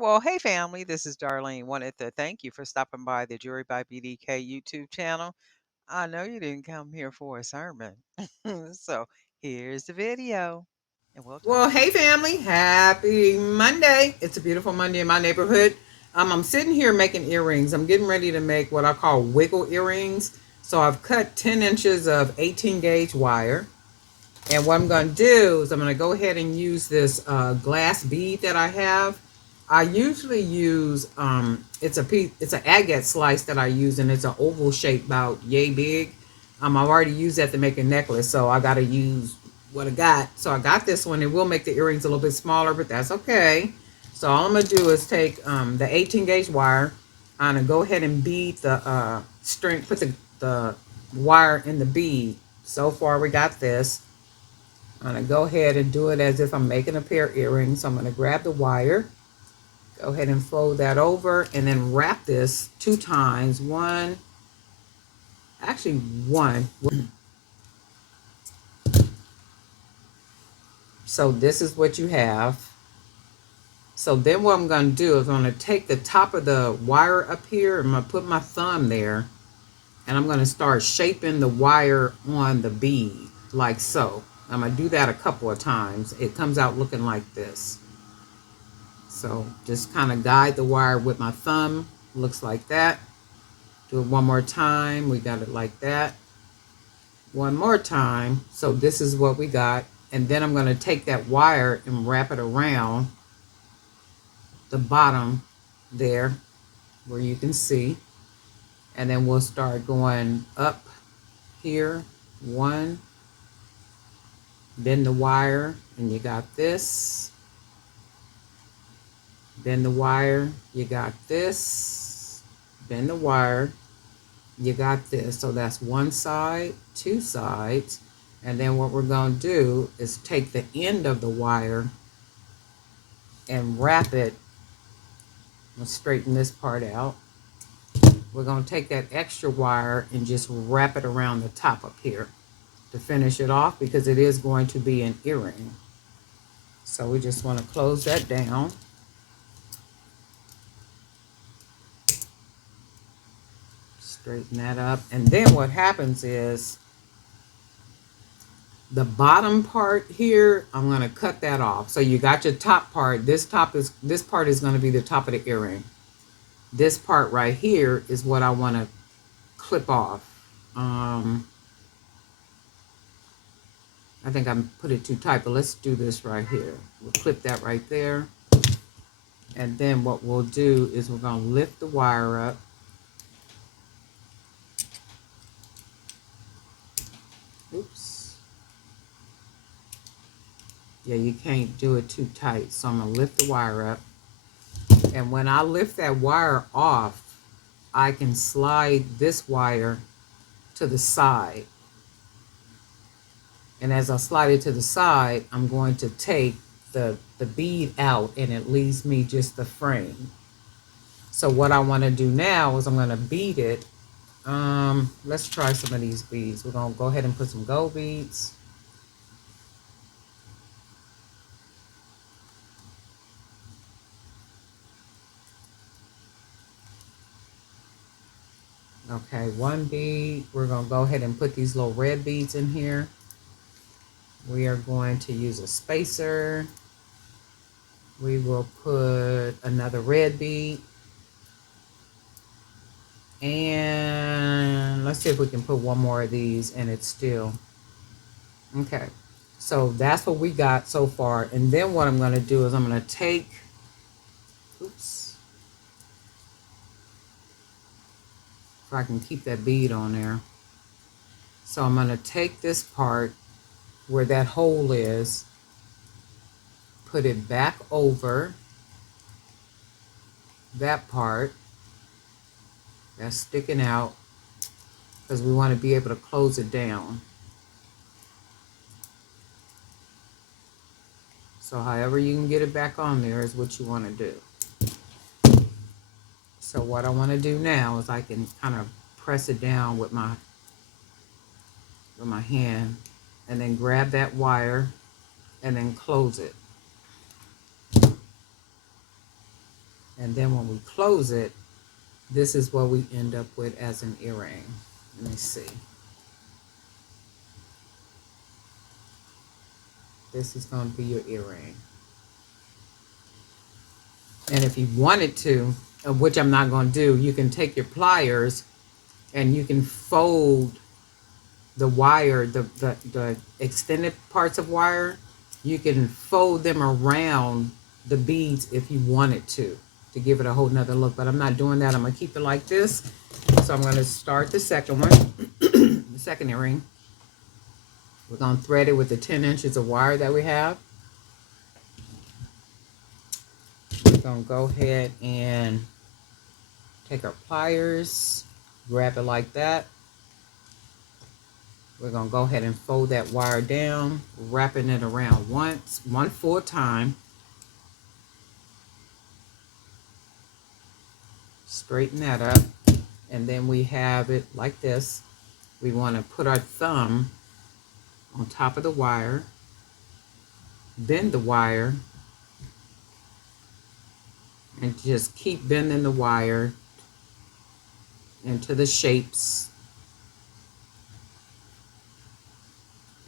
Well, hey family, this is Darlene. Wanted to thank you for stopping by the Jury by BDK YouTube channel. I know you didn't come here for a sermon. So here's the video and we'll talk. Well, hey family, happy Monday. It's a beautiful Monday in my neighborhood. I'm sitting here making earrings. I'm getting ready to make what I call wiggle earrings. So I've cut 10 inches of 18 gauge wire. And what I'm going to do is I'm going to go ahead and use this glass bead that I have. I usually use, it's an agate slice that I use, and it's an oval shape about yay big. I've already used that to make a necklace, so I got to use what I got. So I got this one. It will make the earrings a little bit smaller, but that's okay. So all I'm going to do is take the 18 gauge wire. I'm going to go ahead and bead the string, put the wire in the bead. So far we got this. I'm going to go ahead and do it as if I'm making a pair of earrings. So I'm going to grab the wire, go ahead and fold that over, and then wrap this 2 times. One. So this is what you have. So then what I'm going to do is I'm going to take the top of the wire up here. I'm going to put my thumb there, and I'm going to start shaping the wire on the bead like so. I'm going to do that a couple of times. It comes out looking like this. So just kind of guide the wire with my thumb. Looks like that. Do it one more time. We got it like that. One more time. So this is what we got. And then I'm going to take that wire and wrap it around the bottom there where you can see. And then we'll start going up here. One. Bend the wire, and you got this. Bend the wire, you got this. Bend the wire, you got this. So that's one side, 2 sides. And then what we're going to do is take the end of the wire and wrap it. Let's straighten this part out. We're going to take that extra wire and just wrap it around the top up here to finish it off, because it is going to be an earring. So we just want to close that down. Straighten that up. And then what happens is the bottom part here, I'm going to cut that off. So you got your top part. This part is going to be the top of the earring. This part right here is what I want to clip off. I think I put it too tight, but let's do this right here. We'll clip that right there. And then what we'll do is we're going to lift the wire up. Oops. Yeah, you can't do it too tight. So I'm going to lift the wire up. And when I lift that wire off, I can slide this wire to the side. And as I slide it to the side, I'm going to take the bead out, and it leaves me just the frame. So what I want to do now is I'm going to bead it. Let's try some of these beads. We're going to go ahead and put some gold beads. Okay, 1 bead. We're going to go ahead and put these little red beads in here. We are going to use a spacer. We will put another red bead. And let's see if we can put one more of these, and it's still. Okay, so that's what we got so far. And then what I'm going to do is I'm going to take, oops, if I can keep that bead on there. So I'm going to take this part where that hole is, put it back over that part that's sticking out, because we want to be able to close it down. So however you can get it back on there is what you want to do. So what I want to do now is I can kind of press it down with my hand, and then grab that wire and then close it. And then when we close it, this is what we end up with as an earring. Let me see. This is going to be your earring. And if you wanted to, which I'm not going to do, you can take your pliers and you can fold the wire, the extended parts of wire. You can fold them around the beads if you wanted to give it a whole nother look. But I'm not doing that. I'm going to keep it like this. So I'm going to start the second one, the second earring. We're going to thread it with the 10 inches of wire that we have. We're going to go ahead and take our pliers, grab it like that. We're going to go ahead and fold that wire down, wrapping it around once, one full time. Straighten that up. And then we have it like this. We want to put our thumb on top of the wire, bend the wire, and just keep bending the wire into the shapes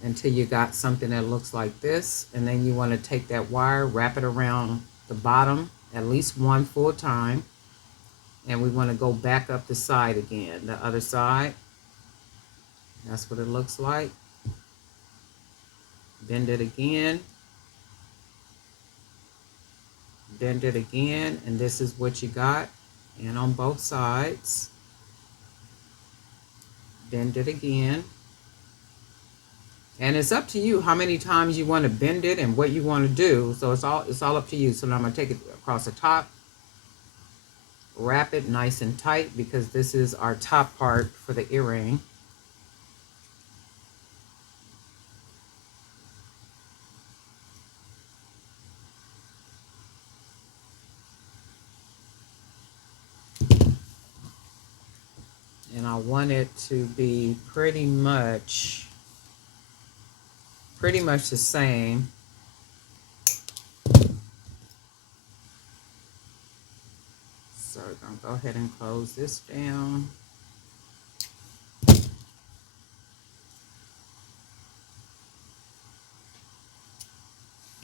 until you got something that looks like this. And then you want to take that wire, wrap it around the bottom at least one full time. And we want to go back up the side again, the other side. That's what it looks like. Bend it again. Bend it again, and this is what you got. And on both sides. Bend it again. And it's up to you how many times you want to bend it and what you want to do. So it's all up to you. So now I'm going to take it across the top. Wrap it nice and tight because this is our top part for the earring. And I want it to be pretty much the same. So we're going to go ahead and close this down.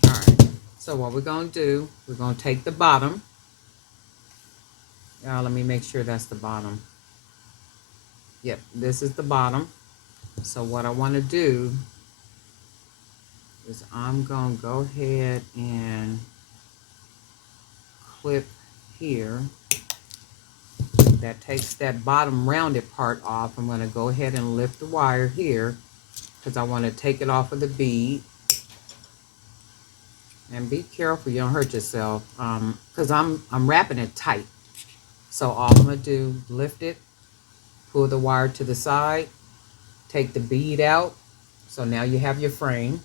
All right, so what we're going to do, we're going to take the bottom. Let me make sure that's the bottom. Yep, this is the bottom. So what I want to do is I'm going to go ahead and clip here. That takes that bottom rounded part off. I'm going to go ahead and lift the wire here because I want to take it off of the bead. And be careful you don't hurt yourself because I'm wrapping it tight. So all I'm going to do, lift it, pull the wire to the side, take the bead out. So now you have your frame.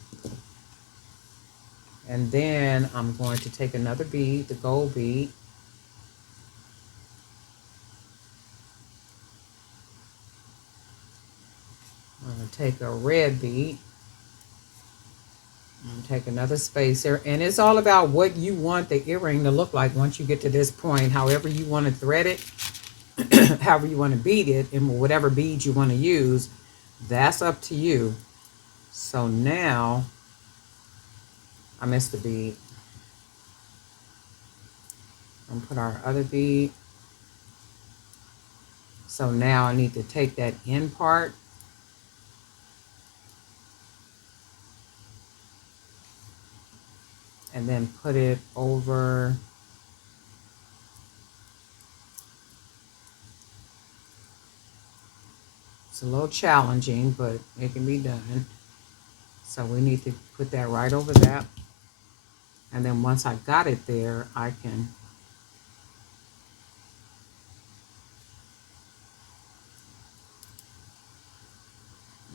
And then I'm going to take another bead, the gold bead. I'm going to take a red bead. And take another spacer. And it's all about what you want the earring to look like once you get to this point. However you want to thread it, however you want to bead it, and whatever beads you want to use, that's up to you. So now, I missed a bead. I'm going to put our other bead. So now I need to take that end part and then put it over it's a little challenging, but it can be done. So we need to put that right over that. And then once I got it there, I can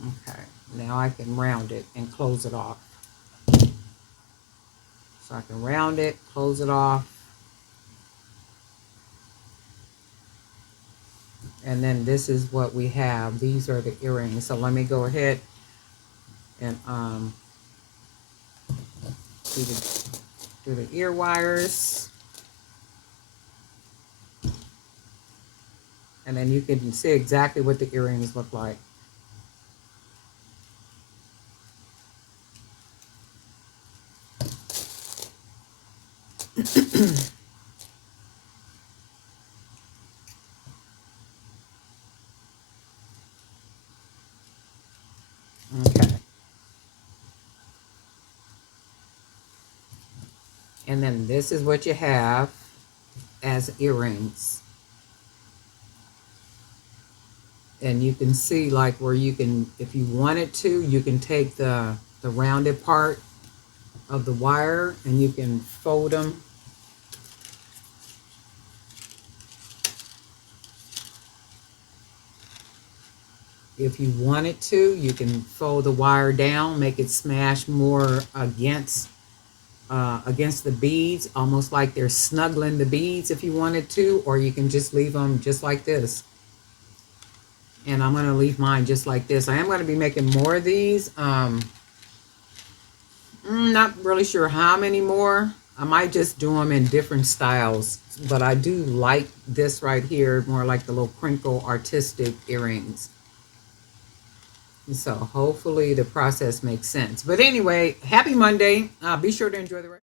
okay, now I can round it and close it off. So I can round it, close it off. And then this is what we have. These are the earrings. So let me go ahead and do the ear wires. And then you can see exactly what the earrings look like. Okay. And then this is what you have as earrings. And you can see like where you can, if you wanted to, you can take the rounded part of the wire and you can fold them. If you wanted to, you can fold the wire down, make it smash more against the beads, almost like they're snuggling the beads if you wanted to, or you can just leave them just like this. And I'm going to leave mine just like this. I am going to be making more of these. Not really sure how many more. I might just do them in different styles, but I do like this right here, more like the little crinkle artistic earrings. So hopefully the process makes sense. But anyway, happy Monday. Be sure to enjoy the rest.